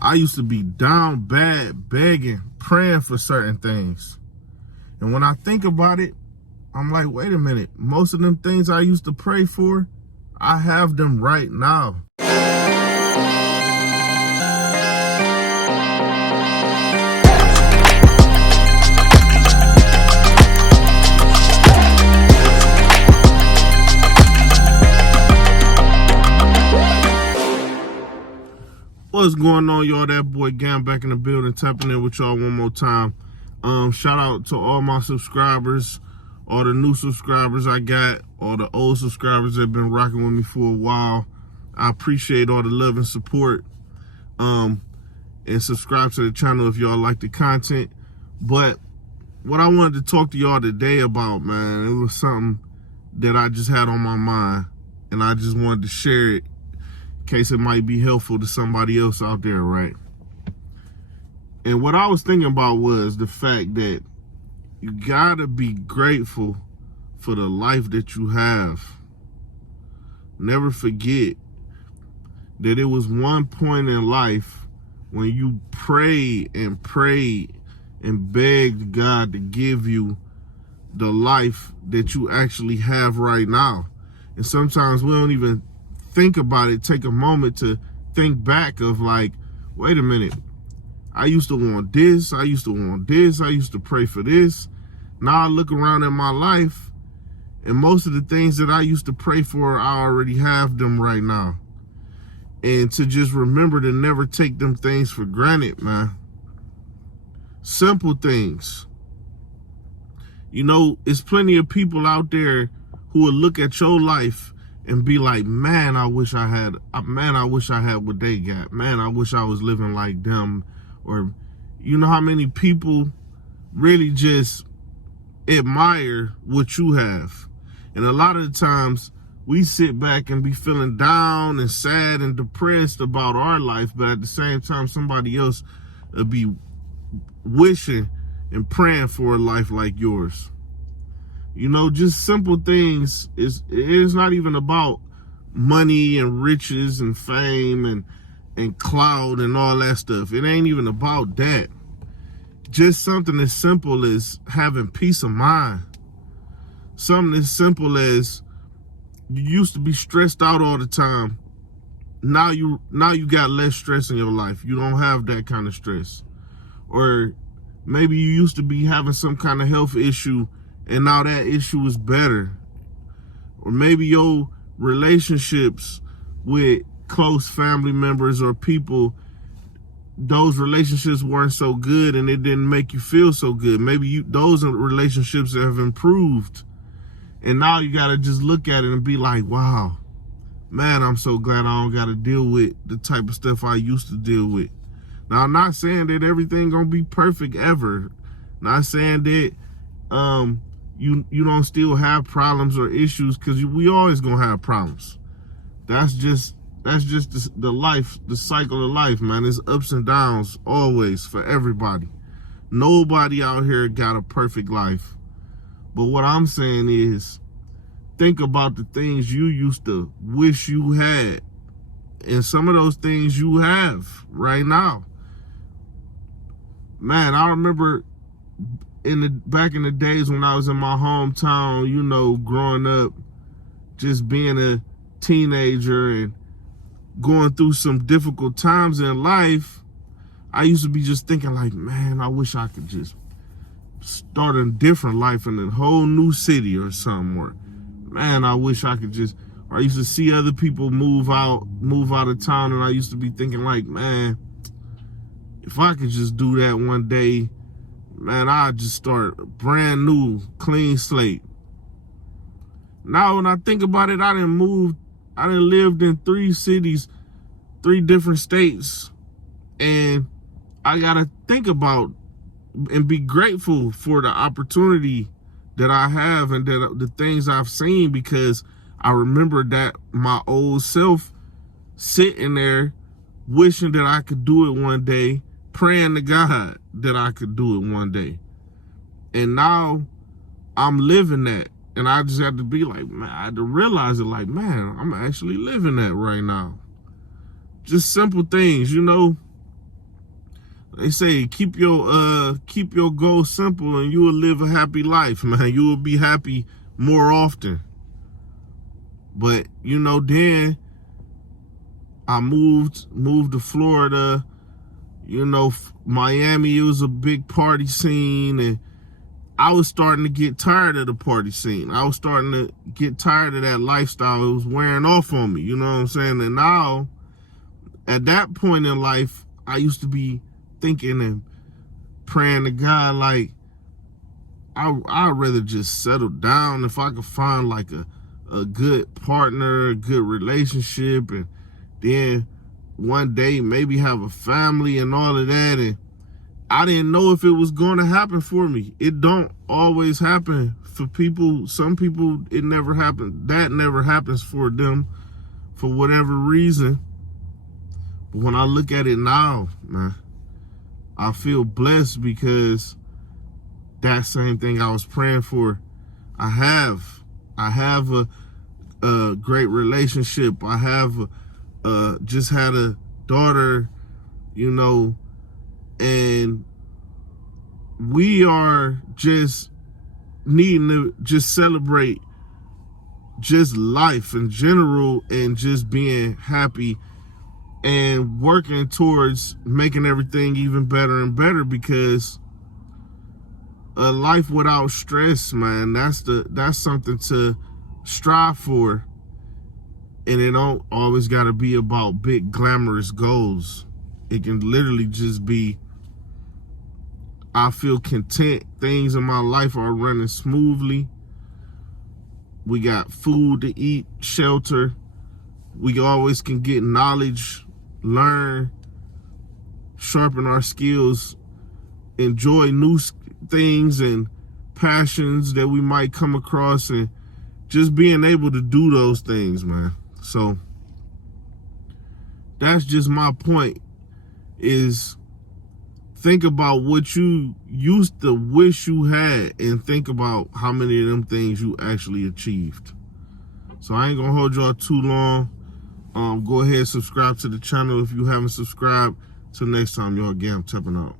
I used to be down bad, begging, praying for certain things. And when I think about it, I'm like, wait a minute. Most of them things I used to pray for, I have them right now. What's going on, y'all? That boy Gam back in the building, tapping in with y'all one more time. Shout out to all my subscribers, all the new subscribers I got, all the old subscribers that have been rocking with me for a while. I appreciate all the love and support. And subscribe to the channel if y'all like the content. But what I wanted to talk to y'all today about, man, it was something that I just had on my mind, and I just wanted to share it in case it might be helpful to somebody else out there, right? And what I was thinking about was the fact that you gotta be grateful for the life that you have. Never forget that it was one point in life when you prayed and begged God to give you the life that you actually have right now. And sometimes we don't even think about it, take a moment to think back of like, wait a minute, I used to want this, I used to want this, I used to pray for this. Now I look around at my life, and most of the things that I used to pray for, I already have them right now. And to just remember to never take them things for granted, man. Simple things. You know, it's plenty of people out there who will look at your life and be like, man, I wish I had what they got. Man, I wish I was living like them. Or, you know how many people really just admire what you have. And a lot of the times we sit back and be feeling down and sad and depressed about our life, but at the same time, somebody else will be wishing and praying for a life like yours. You know, just simple things. It's not even about money and riches and fame and clout and all that stuff. It ain't even about that. Just something as simple as having peace of mind. Something as simple as you used to be stressed out all the time. Now you got less stress in your life. You don't have that kind of stress. Or maybe you used to be having some kind of health issue, and now that issue is better. Or maybe your relationships with close family members or people, those relationships weren't so good and it didn't make you feel so good. Maybe those are relationships that have improved. And now you got to just look at it and be like, wow, man, I'm so glad I don't got to deal with the type of stuff I used to deal with. Now, I'm not saying that everything going to be perfect ever. Not saying that you don't still have problems or issues, because we always gonna have problems. That's just the life, the cycle of life, man. It's ups and downs always for everybody. Nobody out here got a perfect life. But what I'm saying is, think about the things you used to wish you had, and some of those things you have right now. Man, I remember back in the days when I was in my hometown, you know, growing up, just being a teenager and going through some difficult times in life, I used to be just thinking like, man, I wish I could just start a different life in a whole new city or something. Or, man, I wish I could just, or I used to see other people move out of town, and I used to be thinking like, man, if I could just do that one day, man, I'd just start a brand new, clean slate. Now, when I think about it, I done lived in 3 cities, 3 different states, and I gotta think about and be grateful for the opportunity that I have and that the things I've seen, because I remember that my old self sitting there wishing that I could do it one day, praying to God that I could do it one day. And now I'm living that. And I just had to be like, man, I had to realize it like, man, I'm actually living that right now. Just simple things, you know. They say keep your goals simple and you will live a happy life, man. You will be happy more often. But you know, then I moved to Florida. You know, Miami, it was a big party scene, and I was starting to get tired of the party scene. I was starting to get tired of that lifestyle. It was wearing off on me, you know what I'm saying? And now, at that point in life, I used to be thinking and praying to God, like, I'd rather just settle down if I could find like a good partner, a good relationship, and then one day maybe have a family and all of that. And I didn't know if it was going to happen for me. It don't always happen for people. Some people, it never happens. That never happens for them for whatever reason. But when I look at it now, man, I feel blessed because that same thing I was praying for, I have a great relationship. I have just had a daughter, you know, and we are just needing to just celebrate just life in general and just being happy and working towards making everything even better and better, because a life without stress, man, that's something to strive for. And it don't always got to be about big glamorous goals. It can literally just be, I feel content. Things in my life are running smoothly. We got food to eat, shelter. We always can get knowledge, learn, sharpen our skills, enjoy new things and passions that we might come across, and just being able to do those things, man. So that's just my point, is think about what you used to wish you had and think about how many of them things you actually achieved. So I ain't gonna hold y'all too long. Go ahead and subscribe to the channel if you haven't subscribed. Till next time, y'all, I'm tapping out.